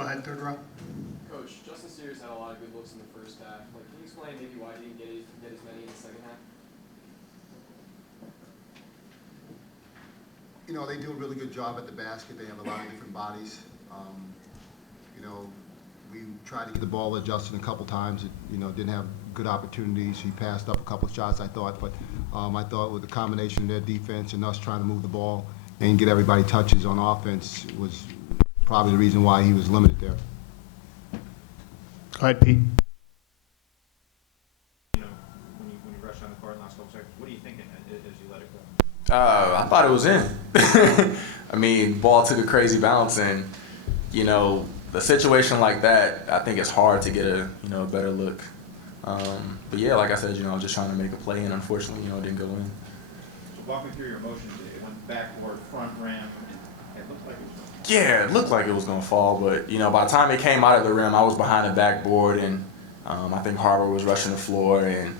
Go ahead, third row. Coach, Justin Sears had a lot of good looks in the first half. Can you explain maybe why he didn't get as many in the second half? You know, they do a really good job at the basket. They have a lot of different bodies. You know, we tried to get the ball to Justin a couple times. It, you know, didn't have good opportunities. He passed up a couple of shots, I thought. But I thought with the combination of their defense and us trying to move the ball and get everybody touches on offense was probably the reason why he was limited there. Go ahead, Pete. You know, when you rushed on the court in the last couple seconds, what are you thinking as you let it go? I thought it was in. I mean, ball took a crazy bounce, and you know, a situation like that, I think it's hard to get a better look. But yeah, like I said, I was just trying to make a play, and unfortunately, it didn't go in. So walk me through your emotions. It went backboard, front ramp. It looked like it was. Yeah, it looked like it was gonna fall, but by the time it came out of the rim, I was behind the backboard, and I think Harvard was rushing the floor, and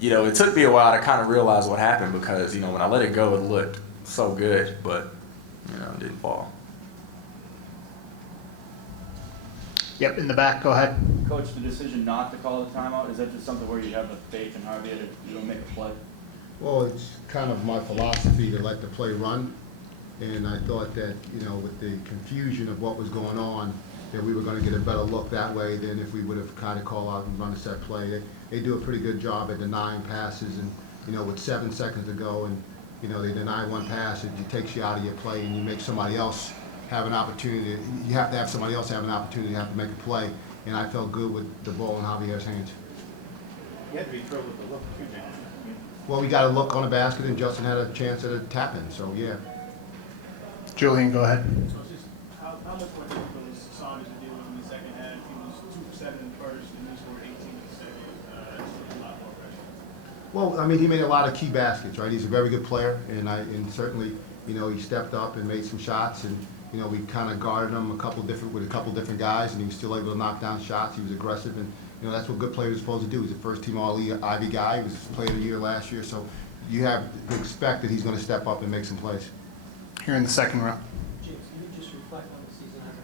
it took me a while to kind of realize what happened because when I let it go, it looked so good, but it didn't fall. Yep, in the back. Go ahead. Coach, the decision not to call the timeout, is that just something where you have the faith in Javier to make a play? Well, it's kind of my philosophy to let the play run. And I thought that, with the confusion of what was going on, that we were going to get a better look that way than if we would have kind of called out and run a set play. They do a pretty good job at denying passes, and, with 7 seconds to go, and, they deny one pass, it takes you out of your play, and you make somebody else have an opportunity. You have to have somebody else have an opportunity to have to make a play. And I felt good with the ball in Javier's hands. You had to be thrilled with the look too, man. Well, we got a look on the basket, and Justin had a chance at a tap in, so yeah. Julian, go ahead. So it's just how much more difficult is Saunders to deal with in the second half? He was 2 for 7 in the first, and he scored 18 in the second. That's a lot more pressure. Well, I mean, he made a lot of key baskets, right? He's a very good player, and certainly, he stepped up and made some shots, and we kind of guarded him with a couple different guys, and he was still able to knock down shots. He was aggressive, and that's what good players are supposed to do. He's a first-team All-Ivy guy. He was player of the year last year, so you have to expect that he's going to step up and make some plays. Here in the second row. James, can you just reflect on the season as a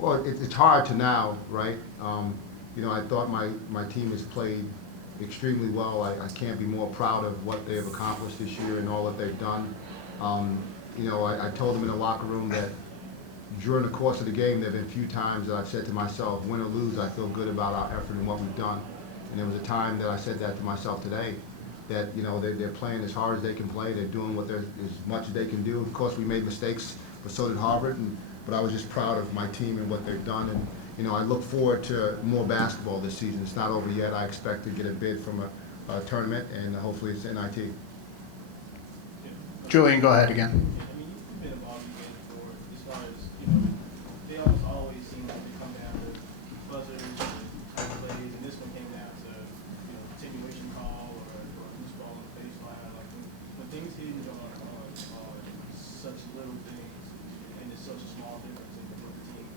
whole? Well, it's hard to now, right? I thought my team has played extremely well. I can't be more proud of what they have accomplished this year and all that they've done. I told them in the locker room that during the course of the game, there have been a few times that I've said to myself, win or lose, I feel good about our effort and what we've done. And there was a time that I said that to myself today, that they're playing as hard as they can play. They're doing as much as they can do. Of course, we made mistakes, but so did Harvard. But I was just proud of my team and what they've done. And I look forward to more basketball this season. It's not over yet. I expect to get a bid from a tournament, and hopefully it's NIT. Julian, go ahead again. I mean, you've been involved in games before, as far as, they always seem like they come down to buzzers and type plays, and this one came down to, continuation call or loose ball on the baseline. Like, when things hit you on such little things, and it's such a small difference in what the team's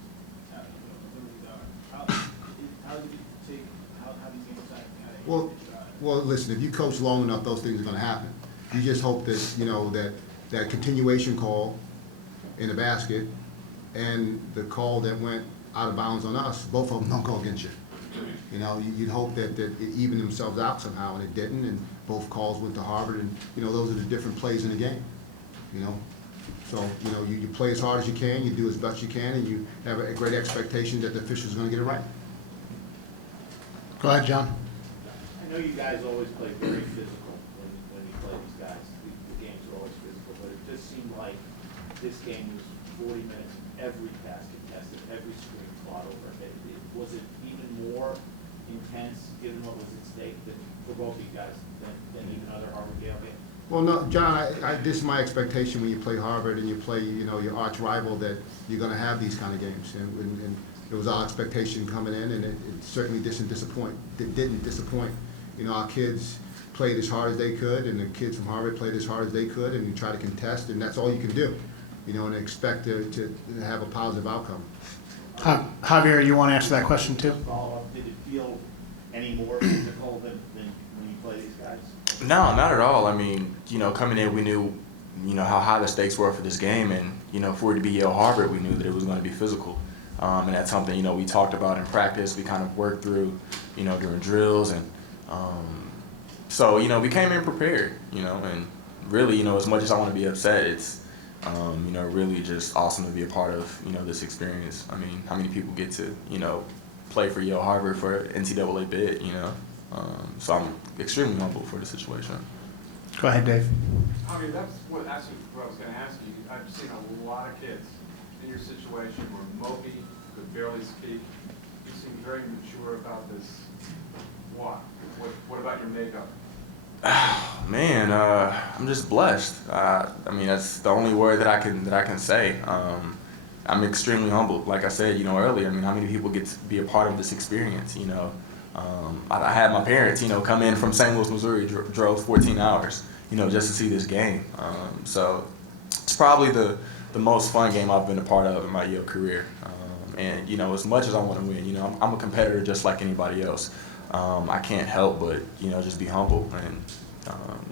abilities are, how do you take how these games happen? Well, listen, if you coach long enough, those things are going to happen. You just hope that, that continuation call in the basket and the call that went out of bounds on us, both of them don't go against you. You'd hope that it evened themselves out somehow, and it didn't, and both calls went to Harvard, and, those are the different plays in the game, So, you play as hard as you can, you do as best you can, and you have a great expectation that the officials are going to get it right. Go ahead, John. I know you guys always play very physical when you play these guys. The games are always physical, but it just seemed like this game was 40 minutes, every pass contested, every screen fought over. Was it even more intense, given what was at stake, for both of you guys than even other Harvard Yale games? Well, no, John, this is my expectation when you play Harvard and you play, your arch rival, that you're going to have these kind of games. And it was our expectation coming in, and it certainly didn't disappoint. Our kids played as hard as they could, and the kids from Harvard played as hard as they could, and you try to contest, and that's all you can do, and expect to have a positive outcome. Javier, you want to answer that question too? Follow-up, did it feel any more physical than when you play these guys? No, not at all. I mean, coming in, we knew how high the stakes were for this game, and for it to be Yale Harvard, we knew that it was going to be physical, and that's something we talked about in practice. We kind of worked through, during drills, and so we came in prepared, and really, as much as I want to be upset, it's really just awesome to be a part of this experience. I mean, how many people get to play for Yale Harvard for NCAA bid, so I'm extremely humble for the situation. Go ahead, Dave. I mean, that's what I was going to ask you. I've seen a lot of kids in your situation where mopey, could barely speak. You seem very mature about this. What about your makeup? Man, I'm just blessed. I mean, that's the only word that I can say. I'm extremely humbled. Like I said, earlier. I mean, how many people get to be a part of this experience? I had my parents, come in from St. Louis, Missouri, drove 14 hours, just to see this game. So it's probably the most fun game I've been a part of in my Yale career. And as much as I want to win, I'm a competitor just like anybody else. I can't help but just be humble and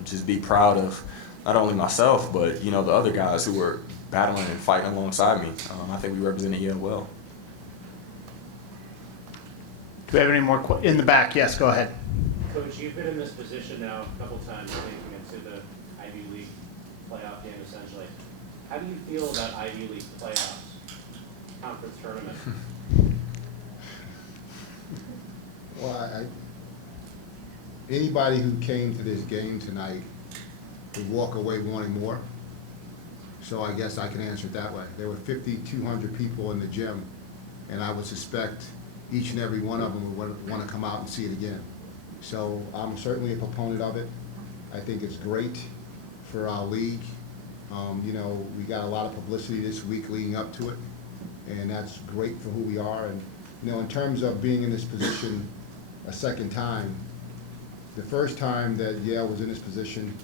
just be proud of not only myself but the other guys who were battling and fighting alongside me. I think we represented Yale well. Do we have any more in the back? Yes, go ahead. Coach, you've been in this position now a couple times, making it to the Ivy League playoff game essentially. How do you feel about Ivy League playoffs, conference tournament? Well, anybody who came to this game tonight would walk away wanting more. So I guess I can answer it that way. There were 5,200 people in the gym, and I would suspect each and every one of them would want to come out and see it again. So I'm certainly a proponent of it. I think it's great for our league. We got a lot of publicity this week leading up to it, and that's great for who we are. And in terms of being in this position a second time, the first time that Yale was in this position,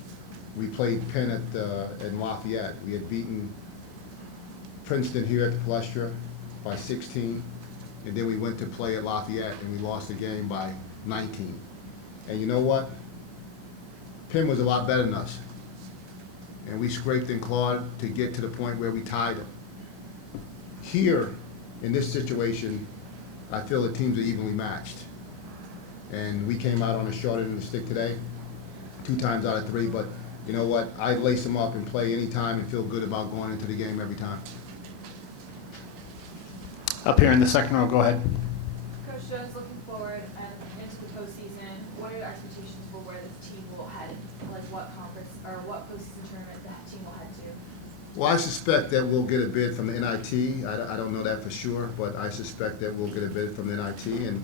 we played Penn in Lafayette. We had beaten Princeton here at the Palestra by 16, and then we went to play at Lafayette and we lost the game by 19. And you know what? Penn was a lot better than us, and we scraped and clawed to get to the point where we tied them. Here, in this situation, I feel the teams are evenly matched. And we came out on the short end of the stick today, 2 times out of 3, but you know what? I lace them up and play any time and feel good about going into the game every time. Up here in the second row, go ahead. Coach Jones, looking forward into the postseason, what are your expectations for where the team will head? Like what conference or what postseason tournament the team will head to? Well, I suspect that we'll get a bid from the NIT. I don't know that for sure, but I suspect that we'll get a bid from the NIT. And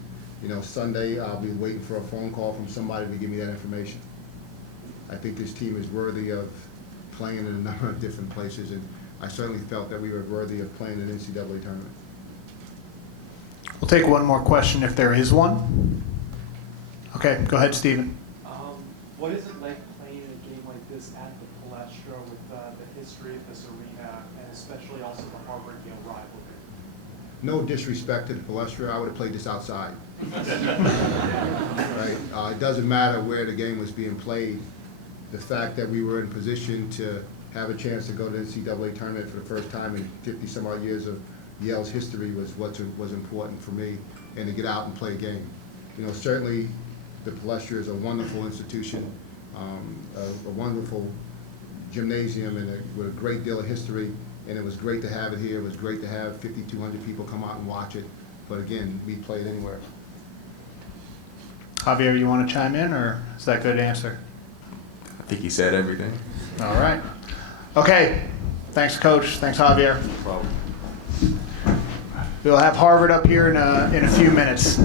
Sunday I'll be waiting for a phone call from somebody to give me that information. I think this team is worthy of playing in a number of different places, and I certainly felt that we were worthy of playing an NCAA tournament. We'll take one more question if there is one. Okay, go ahead, Stephen. What is it like playing in a game like this at the Palestra with the history of this arena, and especially also the Harvard-Yale rivalry? No disrespect to the Palestra, I would have played this outside. Right? It doesn't matter where the game was being played. The fact that we were in position to have a chance to go to the NCAA tournament for the first time in 50-some odd years of Yale's history was what was important for me, and to get out and play a game. Certainly the Palestra is a wonderful institution, a wonderful gymnasium, and with a great deal of history, and it was great to have it here. It was great to have 5,200 people come out and watch it, but again, we play it anywhere. Javier, you want to chime in, or is that a good answer? I think he said everything. All right. Okay. Thanks, Coach. Thanks, Javier. No problem. We'll have Harvard up here in a few minutes.